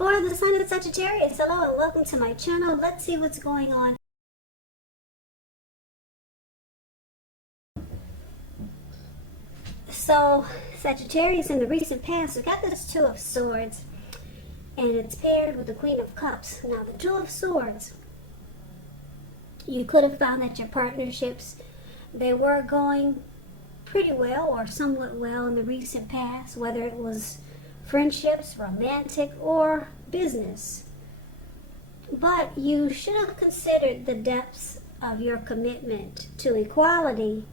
For the sign of Sagittarius, hello and welcome to my channel. Let's see what's going on. So, Sagittarius, in the recent past, we got this Two of Swords, and it's paired with the Queen of Cups. Now, the Two of Swords, you could have found that your partnerships, they were going pretty well or somewhat well in the recent past, whether it was friendships, romantic, or business. But you should have considered the depths of your commitment to equality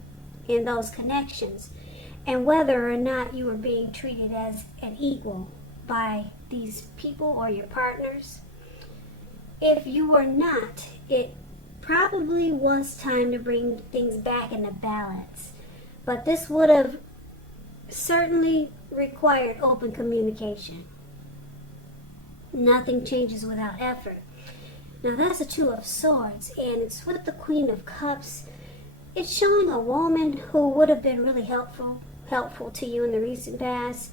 in those connections and whether or not you were being treated as an equal by these people or your partners. If you were not, it probably was time to bring things back into balance. But this would have certainly required open communication. Nothing changes without effort. Now that's the Two of Swords, and it's with the Queen of Cups. It's showing a woman who would have been really helpful to you in the recent past.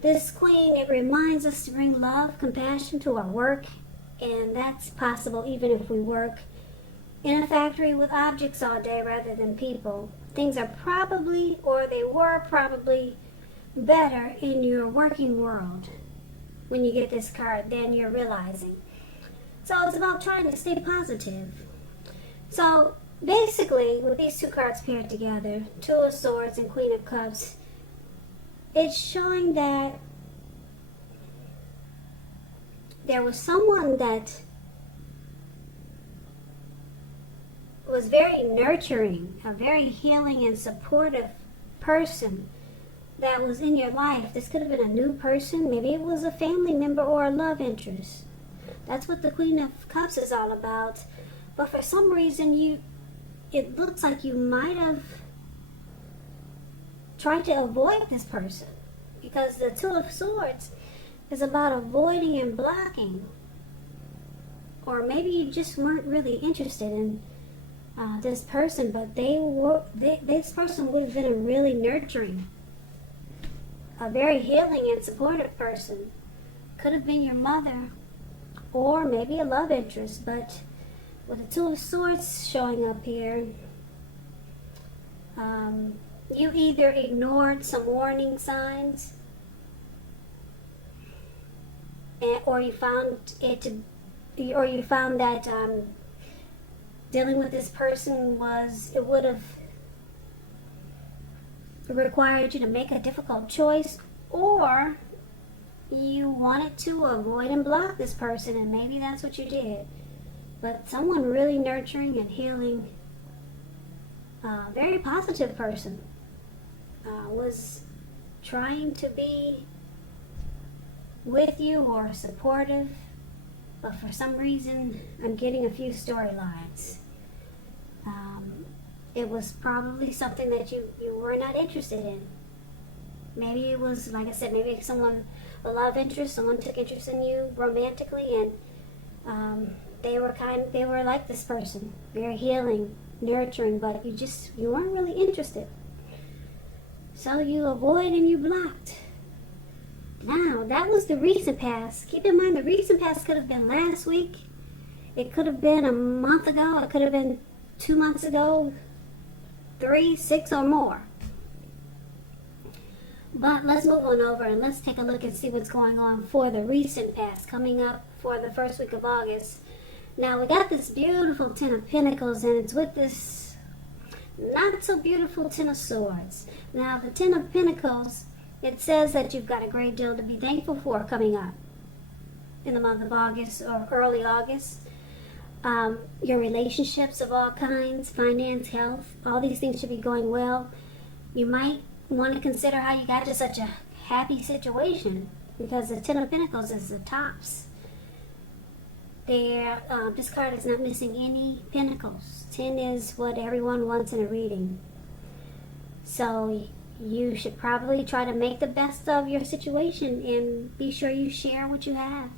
This Queen, it reminds us to bring love, compassion to our work, and that's possible even if we work in a factory with objects all day rather than people. Things are probably, or they were probably, better in your working world when you get this card than you're realizing. So it's about trying to stay positive. So basically, with these two cards paired together, Two of Swords and Queen of Cups, it's showing that there was someone that was very nurturing, a very healing and supportive person that was in your life. This could have been a new person. Maybe it was a family member or a love interest. That's what the Queen of Cups is all about. But for some reason, it looks like you might have tried to avoid this person, because the Two of Swords is about avoiding and blocking. Or maybe you just weren't really interested in this person, but this person would have been a really nurturing, a very healing and supportive person. Could have been your mother or maybe a love interest, but with the Two of Swords showing up here, you either ignored some warning signs, or you found that dealing with this person would have required you to make a difficult choice, or you wanted to avoid and block this person, and maybe that's what you did. But someone really nurturing and healing, very positive person, was trying to be with you or supportive, but for some reason I'm getting a few storylines. It was probably something that you were not interested in. Maybe it was, like I said, maybe someone, a love interest, someone took interest in you romantically, and they were like this person, very healing, nurturing, but you weren't really interested. So you avoid and you blocked. Now, that was the recent past. Keep in mind, the recent past could have been last week. It could have been a month ago. It could have been 2 months ago, 3, 6, or more. But let's move on over and let's take a look and see what's going on for the recent past, coming up for the first week of August. Now, we got this beautiful Ten of Pentacles, and it's with this not so beautiful Ten of Swords. Now, the Ten of Pentacles, it says that you've got a great deal to be thankful for coming up in the month of August or early August. Your relationships of all kinds, finance, health, all these things should be going well. You might want to consider how you got to such a happy situation, because the Ten of Pentacles is the tops. This card is not missing any pentacles. 10 is what everyone wants in a reading. So you should probably try to make the best of your situation and be sure you share what you have.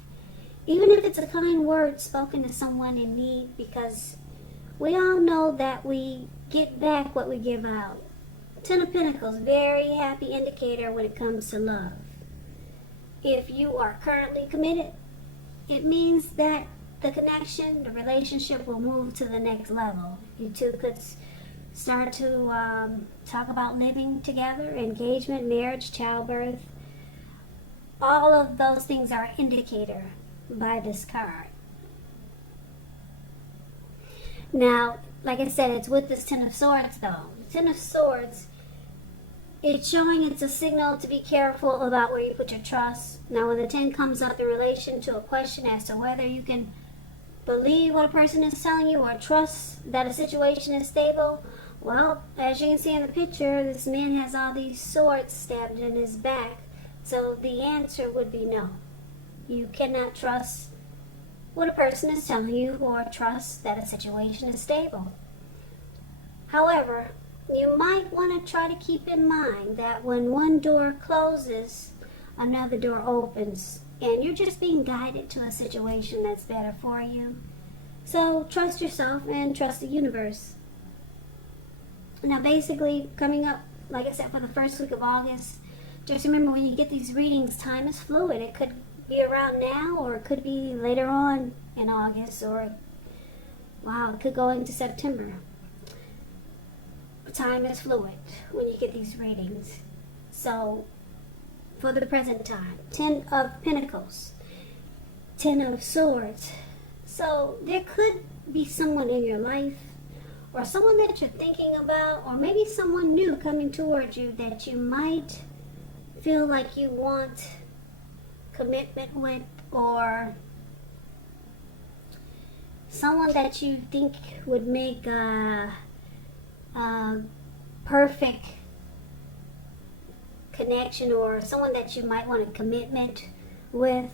Even if it's a kind word spoken to someone in need, because we all know that we get back what we give out. Ten of Pentacles, very happy indicator when it comes to love. If you are currently committed, it means that the connection, the relationship will move to the next level. You two could start to talk about living together, engagement, marriage, childbirth. All of those things are an indicator by this card. Now, like I said, it's with this Ten of Swords though. The Ten of Swords, it's showing it's a signal to be careful about where you put your trust. Now, when the 10 comes up in relation to a question as to whether you can believe what a person is telling you or trust that a situation is stable, well, as you can see in the picture, this man has all these swords stabbed in his back. So the answer would be no. You cannot trust what a person is telling you or trust that a situation is stable. However, you might want to try to keep in mind that when one door closes, another door opens, and you're just being guided to a situation that's better for you. So trust yourself and trust the universe. Now, basically, coming up, like I said, for the first week of August, just remember when you get these readings, time is fluid. It could be around now, or it could be later on in August, or, wow, it could go into September. Time is fluid when you get these readings. So, for the present time, 10 of Pentacles, 10 of Swords. So, there could be someone in your life, or someone that you're thinking about, or maybe someone new coming towards you that you might feel like you want commitment with, or someone that you think would make a perfect connection, or someone that you might want a commitment with,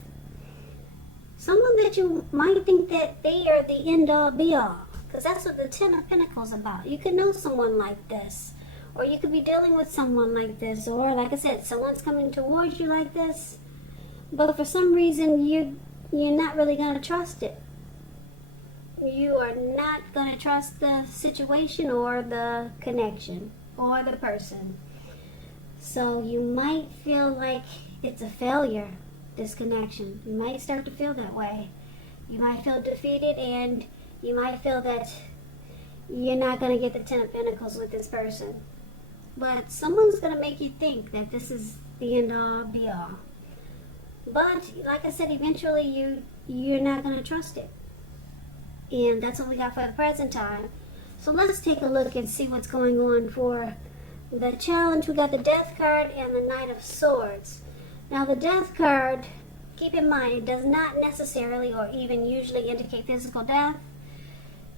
someone that you might think that they are the end all be all, because that's what the 10 of Pentacles is about. You could know someone like this, or you could be dealing with someone like this, or like I said, someone's coming towards you like this, but for some reason you're not really going to trust it. You are not going to trust the situation or the connection or the person. So you might feel like it's a failure, this connection. You might start to feel that way. You might feel defeated, and you might feel that you're not going to get the 10 of Pentacles with this person. But someone's going to make you think that this is the end all be all. But like I said, eventually you're not going to trust it. And that's what we got for the present time. So let's take a look and see what's going on for the challenge. We got the Death card and the Knight of Swords. Now the Death card, keep in mind, it does not necessarily or even usually indicate physical death.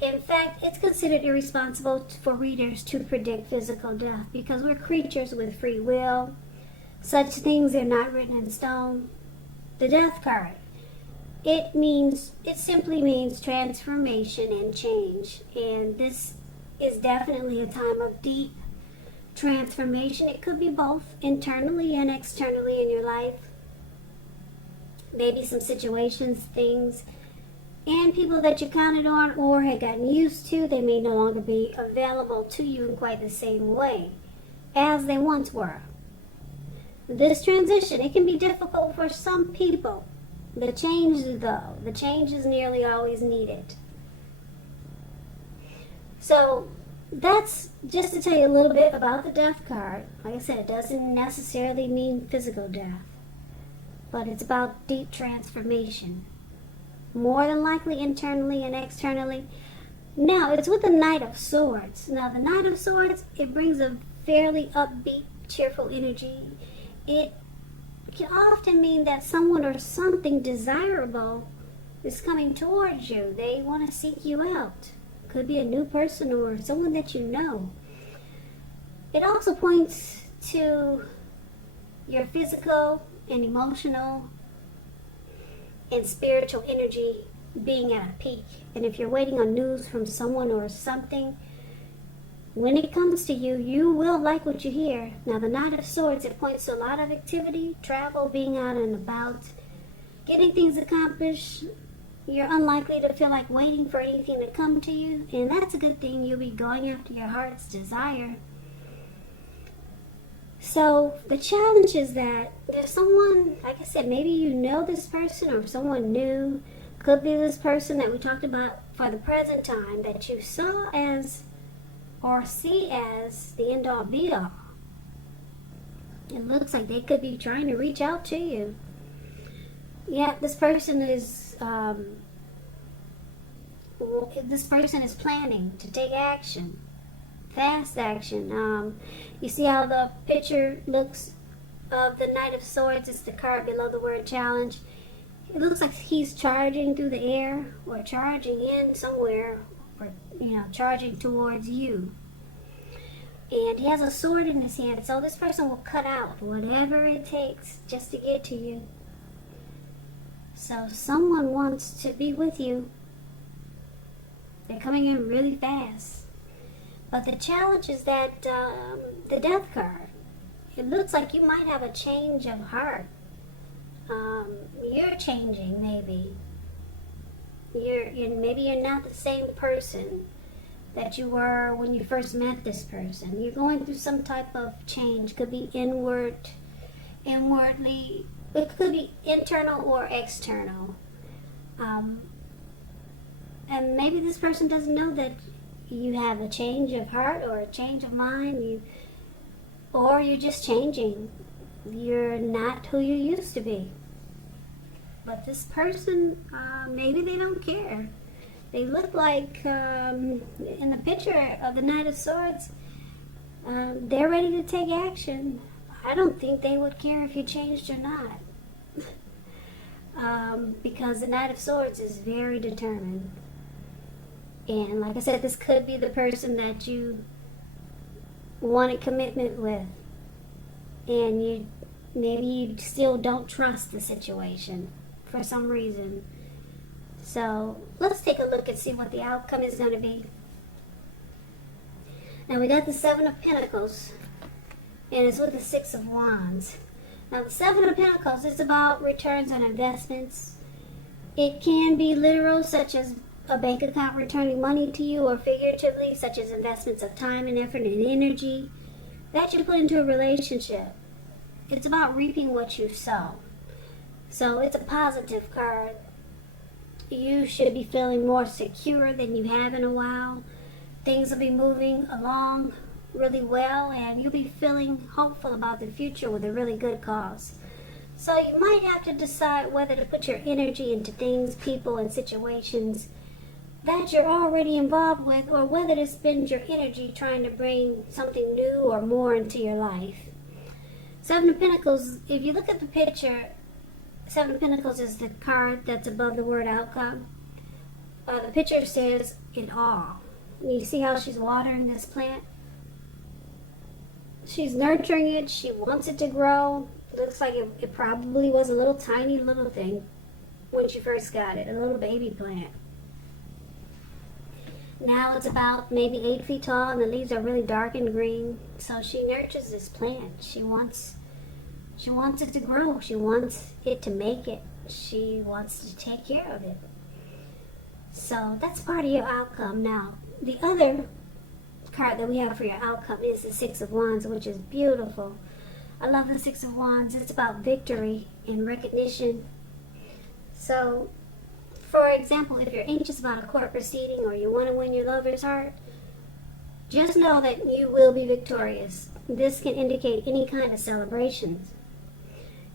In fact, it's considered irresponsible for readers to predict physical death because we're creatures with free will. Such things are not written in stone. The Death card, it simply means transformation and change. And this is definitely a time of deep transformation. It could be both internally and externally in your life. Maybe some situations, things, and people that you counted on or had gotten used to, they may no longer be available to you in quite the same way as they once were. This transition, it can be difficult for some people. The change, though, the change is nearly always needed. So that's just to tell you a little bit about the Death card. Like I said, it doesn't necessarily mean physical death, but it's about deep transformation. More than likely internally and externally. Now, it's with the Knight of Swords. Now, the Knight of Swords, it brings a fairly upbeat, cheerful energy. It can often mean that someone or something desirable is coming towards you. They want to seek you out. Could be a new person or someone that you know. It also points to your physical and emotional and spiritual energy being at a peak. And if you're waiting on news from someone or something, when it comes to you, you will like what you hear. Now, the Knight of Swords, it points to a lot of activity, travel, being out and about, getting things accomplished. You're unlikely to feel like waiting for anything to come to you, and that's a good thing. You'll be going after your heart's desire. So the challenge is that there's someone, like I said, maybe you know this person or someone new. Could be this person that we talked about for the present time that you saw as or see as the end all be all. It looks like they could be trying to reach out to you. Yeah, this person is planning to take action, fast action. You see how the picture looks of the Knight of Swords? It's the card below the word challenge. It looks like he's charging through the air or charging in somewhere, or charging towards you. And he has a sword in his hand, so this person will cut out whatever it takes just to get to you. So someone wants to be with you. They're coming in really fast. But the challenge is that the Death card. It looks like you might have a change of heart. You're changing, maybe. Maybe you're not the same person that you were when you first met this person. You're going through some type of change. Could be inwardly. It could be internal or external. And maybe this person doesn't know that you have a change of heart or a change of mind. Or you're just changing. You're not who you used to be. But this person, maybe they don't care. They look like, in the picture of the Knight of Swords, they're ready to take action. I don't think they would care if you changed or not. Because the Knight of Swords is very determined. And like I said, this could be the person that you wanted commitment with. And maybe you still don't trust the situation for some reason. So let's take a look and see what the outcome is going to be. Now we got the Seven of Pentacles, and it's with the Six of Wands. Now the Seven of Pentacles is about returns on investments. It can be literal, such as a bank account returning money to you, or figuratively, such as investments of time and effort and energy that you put into a relationship. It's about reaping what you sow. So it's a positive card. You should be feeling more secure than you have in a while. Things will be moving along really well, and you'll be feeling hopeful about the future with a really good cause. So you might have to decide whether to put your energy into things, people, and situations that you're already involved with, or whether to spend your energy trying to bring something new or more into your life. Seven of Pentacles, if you look at the picture, Seven of Pentacles is the card that's above the word outcome. The picture says it all. You see how she's watering this plant? She's nurturing it. She wants it to grow. Looks like it probably was a little tiny little thing when she first got it, a little baby plant. Now it's about maybe 8 feet tall, and the leaves are really dark and green. So she nurtures this plant. She wants it to grow. She wants it to make it. She wants to take care of it. So that's part of your outcome. Now, the other card that we have for your outcome is the Six of Wands, which is beautiful. I love the Six of Wands. It's about victory and recognition. So, for example, if you're anxious about a court proceeding or you want to win your lover's heart, just know that you will be victorious. This can indicate any kind of celebrations.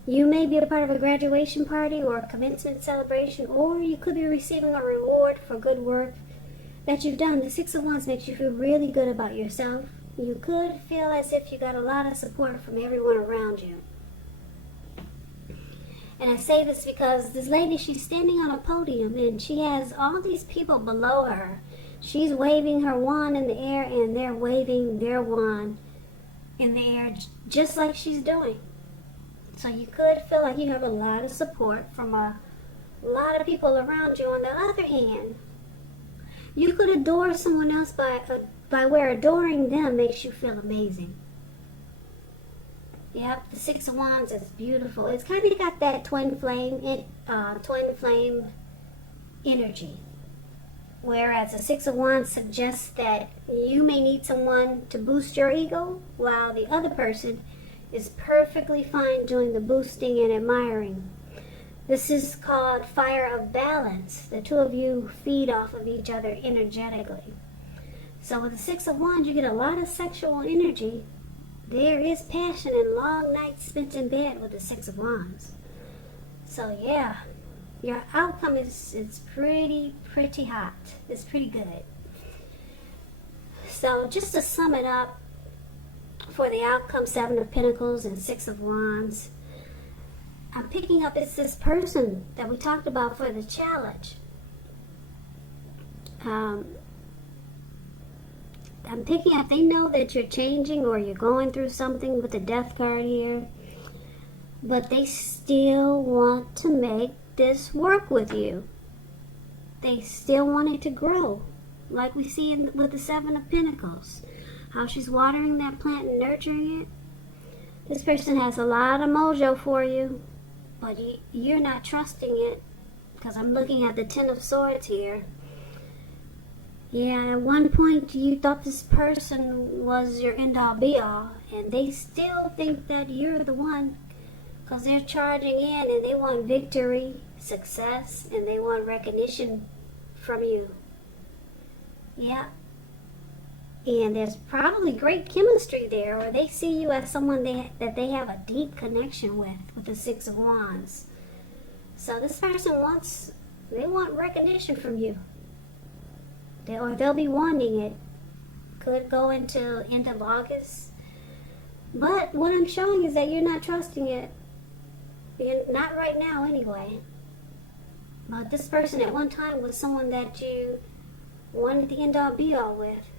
You may be a part of a graduation party or a commencement celebration, or you could be receiving a reward for good work that you've done. The Six of Wands makes you feel really good about yourself. You could feel as if you got a lot of support from everyone around you. And I say this because this lady, she's standing on a podium and she has all these people below her. She's waving her wand in the air and they're waving their wand in the air just like she's doing. So you could feel like you have a lot of support from a lot of people around you. On the other hand, you could adore someone else by where adoring them makes you feel amazing. Yep, the Six of Wands is beautiful. It's kind of got that twin flame energy. Whereas the Six of Wands suggests that you may need someone to boost your ego, while the other person, is perfectly fine doing the boosting and admiring. This is called fire of balance. The two of you feed off of each other energetically. So with the Six of Wands, you get a lot of sexual energy. There is passion and long nights spent in bed with the Six of Wands. So yeah, your outcome is pretty hot. It's pretty good. So just to sum it up, for the outcome, Seven of Pentacles and Six of Wands, I'm picking up it's this person that we talked about for the challenge. I'm picking up, they know that you're changing or you're going through something with the Death card here, but they still want to make this work with you. They still want it to grow, like we see with the Seven of Pentacles, how she's watering that plant and nurturing it. This person has a lot of mojo for you, but you're not trusting it, because I'm looking at the Ten of Swords here. Yeah, at one point you thought this person was your end-all be-all, and they still think that you're the one, because they're charging in and they want victory, success, and they want recognition from you. Yeah. And there's probably great chemistry there, or they see you as someone that they have a deep connection with the Six of Wands. So this person they want recognition from you. Or they'll be wanting it. Could go into end of August. But what I'm showing is that you're not trusting it. Not right now anyway. But this person at one time was someone that you wanted the end all be all with.